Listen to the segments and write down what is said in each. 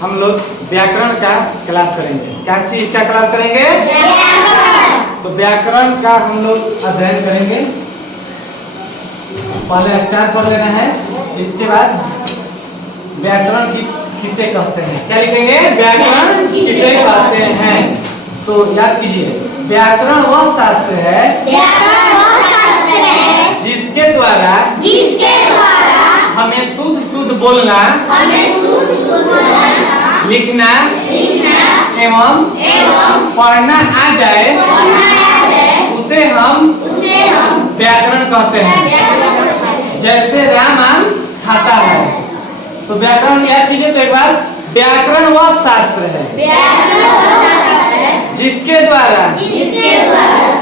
हम लोग व्याकरण का क्लास करेंगे। क्या चीज का क्लास करेंगे? तो व्याकरण का हम लोग अध्ययन करेंगे। पहले स्टार्ट कर लेना है, इसके बाद व्याकरण किसे कहते हैं क्या लिखेंगे? व्याकरण किसे कहते हैं। तो याद कीजिए, व्याकरण वह शास्त्र है जिसके द्वारा हमें शुद्ध शुद्ध बोलना, लिखना एवं पढ़ना आ जाए, उसे हम व्याकरण कहते हैं। जैसे राम आम खाता है, तो व्याकरण याद कीजिए। तो एक बार, व्याकरण वह शास्त्र है जिसके द्वारा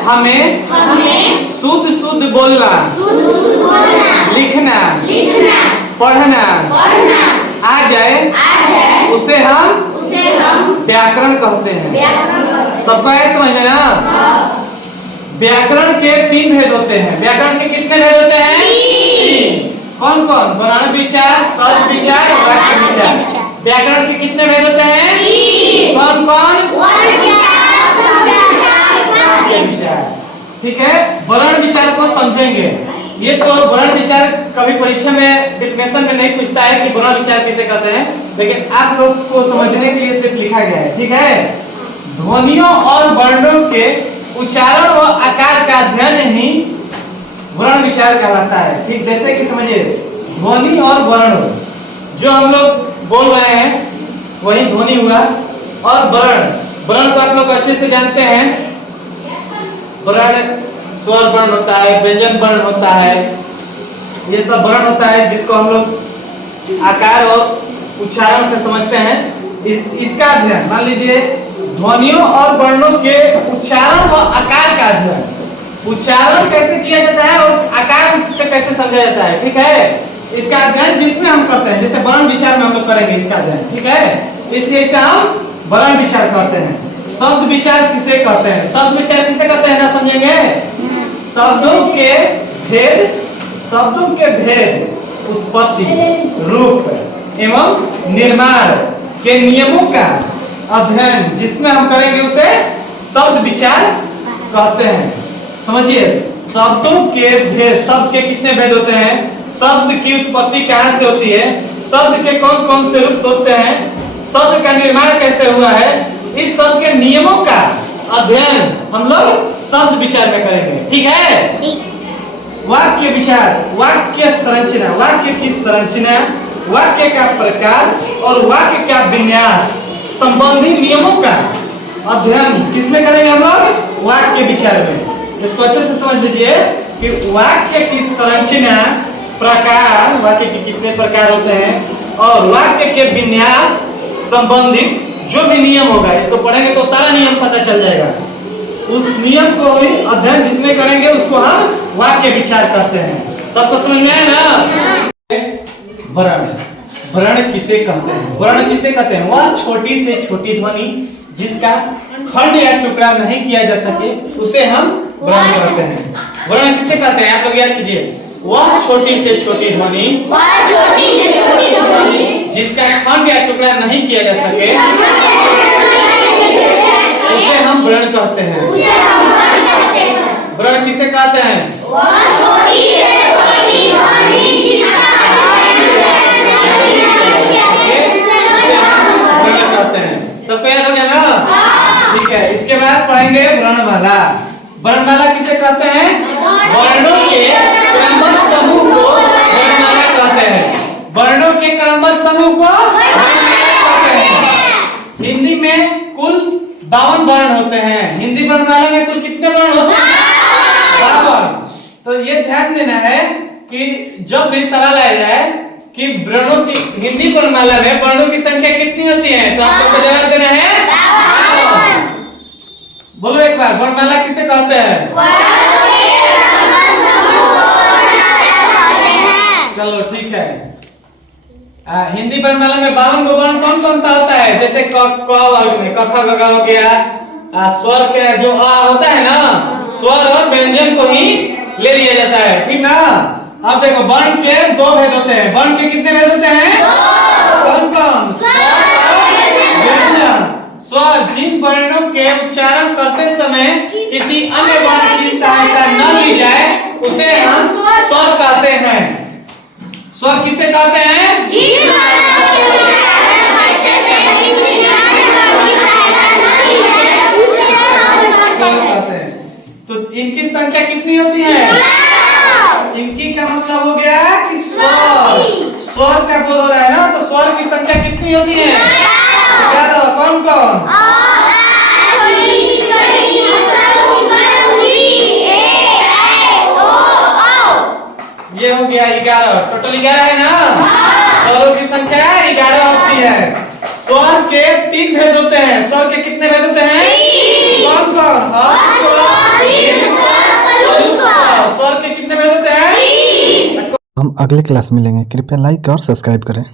हमें शुद्ध शुद्ध बोलना, लिखना पढ़ना आ जाए, उसे हम व्याकरण कहते हैं। सबको ऐसे समझना ना। व्याकरण के 3 भेद होते हैं। व्याकरण के कितने भेद होते हैं? 3। कौन कौन? वर्ण विचार, शब्द विचार, वाक्य विचार। व्याकरण के कितने भेद होते हैं? 3। कौन कौन? ठीक है। वर्ण विचार को समझेंगे। ये तो वर्ण विचार कभी परीक्षा में डेफिनेशन में नहीं पूछता है कि वर्ण विचार किसे कहते हैं, लेकिन आप लोग को समझने के लिए सिर्फ लिखा गया है। ठीक है। ध्वनियों और वर्णों के उच्चारण व आकार का अध्ययन ही वर्ण विचार कहलाता है। ठीक, जैसे कि समझिए, ध्वनि और वर्ण जो हम लोग बोल रहे हैं वही ध्वनि हुआ, और वर्ण को आप लोग अच्छे से जानते हैं। वर्ण स्वर वर्ण होता है, व्यंजन वर्ण होता है, ये सब वर्ण होता है जिसको हम लोग आकार और उच्चारण से समझते हैं। इसका अध्ययन, मान लीजिए, ध्वनियों और वर्णों के उच्चारण व आकार का अध्ययन। उच्चारण कैसे किया जाता है और आकार से कैसे समझा जाता है, ठीक है, इसका अध्ययन जिसमें हम करते हैं। जैसे वर्ण विचार में हम लोग करेंगे इसका अध्ययन, ठीक है। इसलिए इसे हम वर्ण विचार कहते हैं। शब्द विचार किसे कहते हैं? शब्द विचार किसे कहते हैं ना समझेंगे? शब्दों के भेद, उत्पत्ति, रूप एवं निर्माण के नियमों का अध्ययन जिसमें हम करेंगे उसे शब्द विचार कहते हैं। समझिए, शब्दों के भेद, शब्द के कितने भेद होते हैं? शब्द की उत्पत्ति कहाँ से होती है? शब्द के कौन कौन से रूप होते हैं? शब्द का निर्माण कैसे हुआ है? इस शब्द के नियमों का अध्ययन हम लोग शब्द विचार में करेंगे। ठीक है। वाक्य विचार, वाक्य संरचना, वाक्य की संरचना, वाक्य का प्रकार और वाक्य का विन्यास संबंधी नियमों का अध्ययन किसमें करेंगे हम लोग? वाक्य विचार में। इसको अच्छे से समझ लीजिए कि वाक्य की संरचना, प्रकार, वाक्य के कितने प्रकार होते हैं, और वाक्य के विन्यास संबंधित जो भी नियम होगा, इसको पढ़ेंगे तो सारा नियम पता चल जाएगा। उस नियम को ही अध्ययन जिसमें करेंगे उसको हम वाक्य विचार कहते हैं। सबको समझ में आया ना? वर्ण किसे कहते हैं? वर्ण किसे कहते हैं? वह छोटी से छोटी ध्वनि जिसका खंड या टुकड़ा नहीं किया जा सके उसे हम वर्ण कहते हैं। वर्ण किसे कहते हैं? आप लोग याद कीजिए, वह छोटी से छोटी ध्वनि जिसका खंड या टुकड़ा नहीं किया जा सके उसे हम वर्ण कहते हैं। वर्ण किसे कहते हैं? वर्ण कहते हैं। सबको याद हो गया ना? ठीक है। इसके बाद पढ़ेंगे वर्णमाला। वर्णमाला किसे कहते हैं? वर्णों के क्रमबद्ध समूह को वर्णमाला कहते हैं। वर्णों के क्रमबद्ध समूह को कहते हैं। हिंदी में कुल 52 वर्ण होते हैं। हिंदी वर्णमाला में कुल कितने वर्ण होते हैं? 52। तो ये ध्यान देना है कि जब भी सवाल आया जाए कि वर्णों की, हिंदी वर्णमाला में वर्णों की संख्या कितनी होती है, तो आपको जवाब देना है 52। बोलो एक बार, वर्णमाला किसे कहते हैं? चलो ठीक है। हिंदी वर्णमाला में 52 गो वर्ण कौन कौन सा होता है? जैसे क वर्ग में क ख ग घ हो गया, स्वर के जो आ होता है ना, स्वर और व्यंजन को ही ले लिया जाता है, ठीक ना। अब देखो, वर्ण के 2 भेद होते हैं। वर्ण के कितने भेद होते हैं? कौन कौन? पर जिन वर्णों के उच्चारण करते समय किसी अन्य वर्ण की सहायता न ली जाए उसे हम स्वर कहते हैं। स्वर किसे कहते हैं? तो इनकी संख्या कितनी होती है? इनकी का मतलब हो गया कि स्वर, स्वर का बोल हो रहा है ना, तो स्वर की संख्या कितनी होती है? 11। कौन कौन? ये हो गया 11। टोटल 11 है ना। स्वरों की संख्या 11 होती है। स्वर के 3 भेद होते हैं। स्वर के कितने भेद होते हैं? कौन कौन? स्वर के कितने भेद होते हैं? हम अगले क्लास में मिलेंगे। कृपया लाइक और सब्सक्राइब करें।